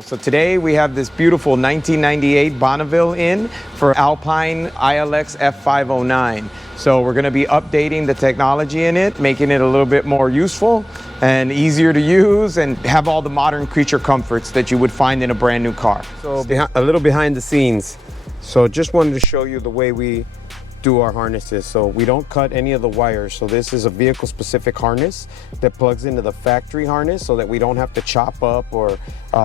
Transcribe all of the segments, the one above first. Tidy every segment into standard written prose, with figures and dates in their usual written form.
So today we have this beautiful 1998 Bonneville in for Alpine ILX F509. So we're going to be updating the technology in it, making it a little bit more useful and easier to use and have all the modern creature comforts that you would find in a brand new car. So a little behind the scenes. So just wanted to show you the way we do our harnesses. So we don't cut any of the wires. So this is a vehicle specific harness that plugs into the factory harness so that we don't have to chop up or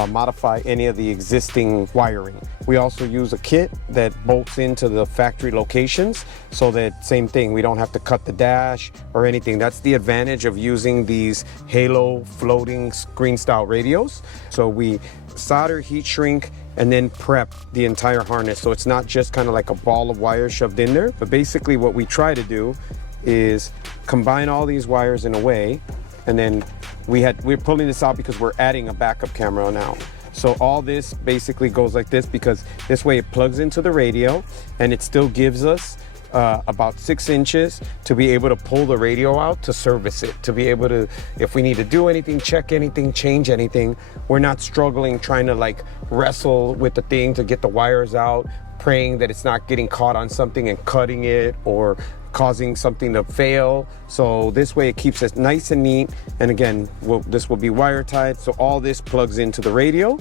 modify any of the existing wiring. We also use a kit that bolts into the factory locations so that same thing, we don't have to cut the dash or anything. That's the advantage of using these halo floating screen style radios. So we solder, heat shrink, and then prep the entire harness. So it's not just kind of like a ball of wire shoved in there, but basically what we try to do is combine all these wires in a way, and then we're pulling this out because we're adding a backup camera now. So all this basically goes like this because this way it plugs into the radio and it still gives us about 6 inches to be able to pull the radio out to service it, to be able to, if we need to do anything, check anything, change anything, we're not struggling trying to like wrestle with the thing to get the wires out, praying that it's not getting caught on something and cutting it or causing something to fail. So this way it keeps us nice and neat. And again, this will be wire tied. So all this plugs into the radio,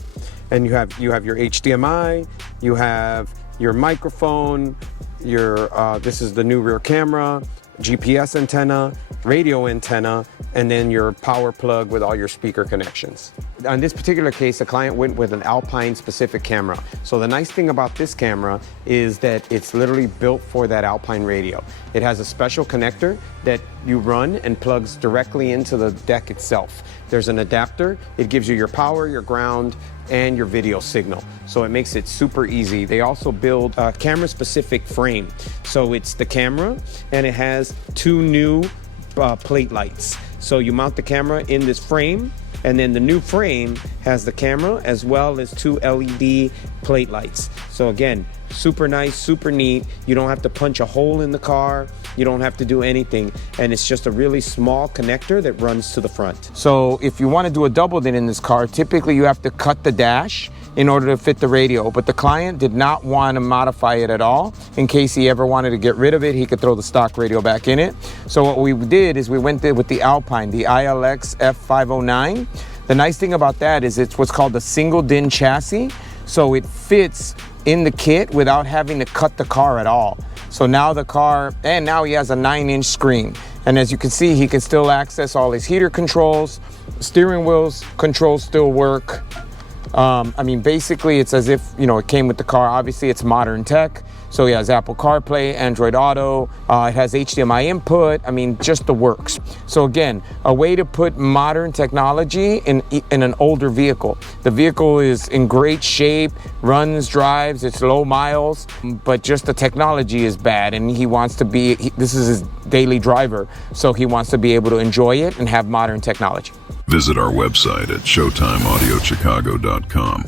and you have your HDMI, you have your microphone, this is the new rear camera, GPS antenna, radio antenna, and then your power plug with all your speaker connections. On this particular case, the client went with an Alpine specific camera. So the nice thing about this camera is that it's literally built for that Alpine radio. It has a special connector that you run and plugs directly into the deck itself. There's an adapter. It gives you your power, your ground, and your video signal. So it makes it super easy. They also build a camera specific frame. So it's the camera and it has 2 new plate lights. So you mount the camera in this frame, and then the new frame has the camera as well as 2 LED plate lights. So again, super nice, super neat. You don't have to punch a hole in the car. You don't have to do anything. And it's just a really small connector that runs to the front. So if you want to do a double din in this car, typically you have to cut the dash in order to fit the radio. But the client did not want to modify it at all. In case he ever wanted to get rid of it, he could throw the stock radio back in it. So what we did is we went there with the Alpine, the ILX F509. The nice thing about that is it's what's called a single din chassis. So it fits in the kit without having to cut the car at all. So now the car, and now he has a 9-inch screen. And as you can see, he can still access all his heater controls, steering wheels controls still work. I mean, basically it's as if, it came with the car. Obviously it's modern tech. So he has Apple CarPlay, Android Auto, it has HDMI input, I mean, just the works. So again, a way to put modern technology in an older vehicle. The vehicle is in great shape, runs, drives, it's low miles, but just the technology is bad, and he wants to be, this is his daily driver, so he wants to be able to enjoy it and have modern technology. Visit our website at showtimeaudiochicago.com.